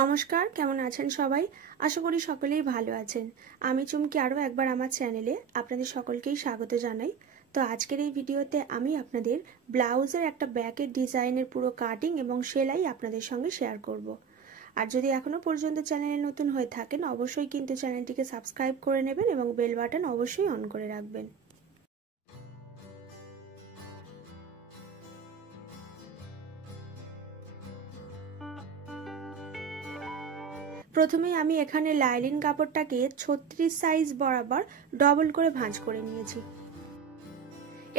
নমস্কার, কেমন আছেন সবাই? আশা করি সকলেই ভালো আছেন। আমি চুমকি আরও একবার আমার চ্যানেলে আপনাদের সকলকেই স্বাগত জানাই। তো আজকের এই ভিডিওতে আমি আপনাদের ব্লাউজের একটা ব্যাকের ডিজাইনের পুরো কাটিং এবং সেলাই আপনাদের সঙ্গে শেয়ার করব। আর যদি এখনও পর্যন্ত চ্যানেলে নতুন হয়ে থাকেন অবশ্যই কিন্তু চ্যানেলটিকে সাবস্ক্রাইব করে নেবেন এবং বেল বাটন অবশ্যই অন করে রাখবেন। প্রথমেই আমি এখানে লাইলিন কাপড়টাকে 36 সাইজ বরাবর ডবল করে ভাঁজ করে নিয়েছি।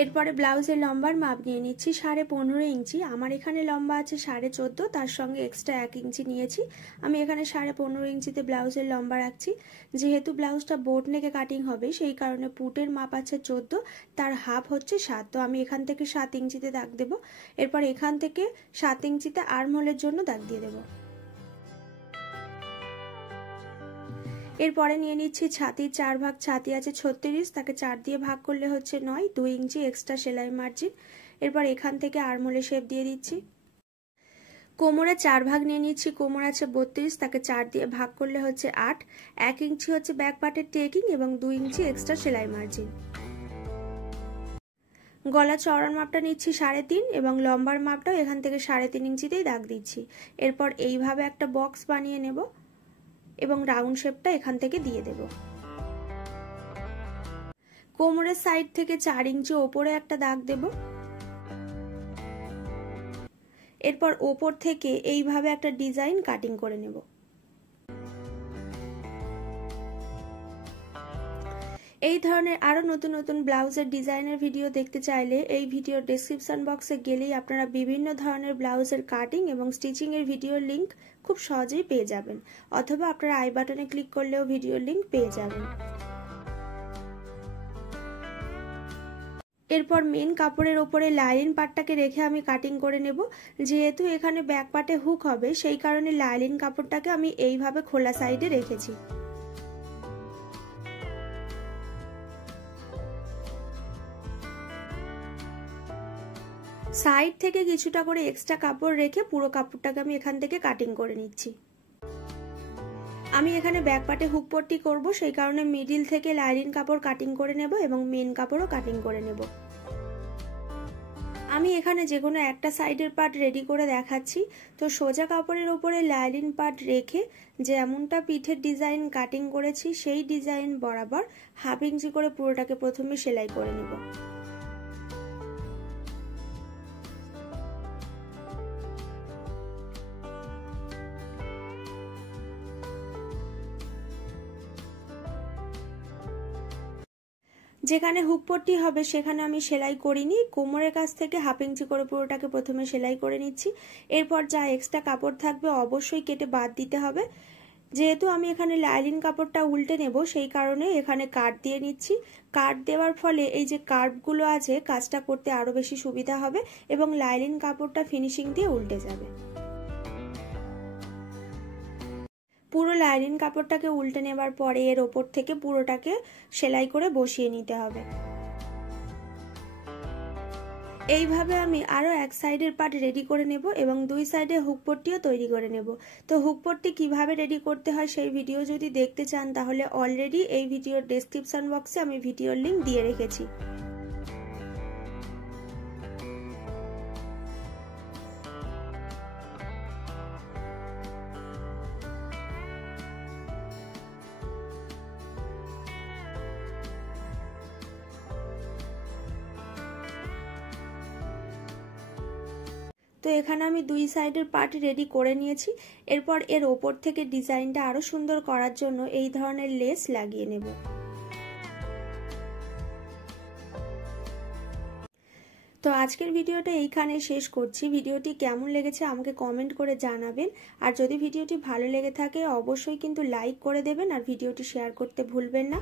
এরপরে ব্লাউজের লম্বার মাপ নিয়ে নিচ্ছি 15.5 ইঞ্চি। আমার এখানে লম্বা আছে 14.5, তার সঙ্গে এক্সট্রা 1 ইঞ্চি নিয়েছি। আমি এখানে 15.5 ইঞ্চিতে ব্লাউজের লম্বা রাখছি। যেহেতু ব্লাউজটা বোট নেকে কাটিং হবে সেই কারণে পুটের মাপ আছে 14, তার হাফ হচ্ছে 7। তো আমি এখান থেকে 7 ইঞ্চিতে দাগ দেব। এরপর এখান থেকে 7 ইঞ্চিতে আর্মহোলের জন্য দাগ দিয়ে দেব। এরপরে নিয়ে নিচ্ছি ছাতির 4 ভাগ। ছাতি আছে 36, তাকে 4 দিয়ে ভাগ করলে হচ্ছে 9, 2 ইঞ্চি এক্সট্রা সেলাই মার্জিন। এরপর এখান থেকে আর্মহোলে শেপ দিয়ে দিচ্ছি। কোমরে 4 ভাগ নিয়ে নিচ্ছি। কোমর আছে 32, তাকে 4 দিয়ে ভাগ করলে হচ্ছে 8, 1 ইঞ্চি হচ্ছে ব্যাক পার্টের টেকিং এবং 2 ইঞ্চি এক্সট্রা সেলাই মার্জিন। গলা চওড়ার মাপটা নিচ্ছি 3.5 এবং লম্বার মাপটাও এখান থেকে 3.5 ইঞ্চিতেই দাগ দিচ্ছি। এরপর এইভাবে একটা বক্স বানিয়ে নেব এবং রাউন্ড শেপটা এখান থেকে দিয়ে দেব। কোমরের সাইড থেকে 4 ইঞ্চি ওপরে একটা দাগ দেব। এরপর ওপর থেকে এইভাবে একটা ডিজাইন কাটিং করে নেব। এই ধরনের আরো নতুন নতুন ব্লাউজের ডিজাইনের ভিডিও দেখতে চাইলে এই ভিডিওর ডেসক্রিপশন বক্সে গেলেই আপনারা বিভিন্ন ধরনের ব্লাউজের কাটিং এবং স্টিচিং এর ভিডিওর লিংক খুব সহজেই পেয়ে যাবেন, অথবা আপনারা আই বাটনে ক্লিক করলেও ভিডিওর লিংক পেয়ে যাবেন। এরপর মেন কাপড়ের ওপরে লাইলিন পার্টটাকে রেখে আমি কাটিং করে নেব। যেহেতু এখানে ব্যাক পার্টে হুক হবে সেই কারণে লাইলিন কাপড়টাকে আমি এইভাবে খোলা সাইডে রেখেছি। সাইড থেকে কিছুটা করে এক্সট্রা কাপড় রেখে পুরো কাপড়টাকে আমি এখান থেকে কাটিং করে নিচ্ছি। আমি এখানে ব্যাক পার্টে হুক পট্টি করব সেই কারণে মিডিল থেকে লাইলিন কাপড় কাটিং করে নেব এবং মেন কাপড়ও কাটিং করে নেব। আমি এখানে যে কোনো একটা সাইডের পার্ট রেডি করে দেখাচ্ছি। তো সোজা কাপড়ের ওপরে লাইলিন পার্ট রেখে যেমনটা পিঠের ডিজাইন কাটিং করেছি সেই ডিজাইন বরাবর 1/2 ইঞ্চি করে পুরোটাকে প্রথমে সেলাই করে নেব। যেখানে হুক পট্টি হবে সেখানে আমি সেলাই করিনি, কোমরের কাছ থেকে 1/2 ইঞ্চি করে পুরোটাকে প্রথমে সেলাই করে নিচ্ছি। এরপর যা এক্সট্রা কাপড় থাকবে অবশ্যই কেটে বাদ দিতে হবে। যেহেতু আমি এখানে লাইলিন কাপড়টা উল্টে নেব সেই কারণে এখানে কাট দিয়ে নিচ্ছি। কাট দেওয়ার ফলে এই যে কার্ভগুলো আছে কাজটা করতে আরো বেশি সুবিধা হবে এবং লাইলিন কাপড়টা ফিনিশিং দিয়ে উল্টে যাবে। পুরো লাইলিন কাপড়টাকে উল্টে নেবার পরে এর ওপর থেকে পুরোটাকে সেলাই করে বসিয়ে নিতে হবে। এইভাবে আমি আরো এক সাইডের পার্ট রেডি করে নেব এবং 2 সাইডে হুক পট্টিও তৈরি করে নেব। তো হুক পট্টি কিভাবে রেডি করতে হয় সেই ভিডিও যদি দেখতে চান তাহলে অলরেডি এই ভিডিওর ডেসক্রিপশন বক্সে আমি ভিডিওর লিংক দিয়ে রেখেছি। তো এখানে আমি 2 সাইডের পার্ট রেডি করে নিয়েছি। এরপর এর ওপর থেকে ডিজাইনটা আরো সুন্দর করার জন্য এই ধরনের লেস লাগিয়ে নেব। তো আজকের ভিডিওটা এইখানে শেষ করছি। ভিডিওটি কেমন লেগেছে আমাকে কমেন্ট করে জানাবেন। আর যদি ভিডিওটি ভালো লেগে থাকে অবশ্যই কিন্তু লাইক করে দেবেন আর ভিডিওটি শেয়ার করতে ভুলবেন না।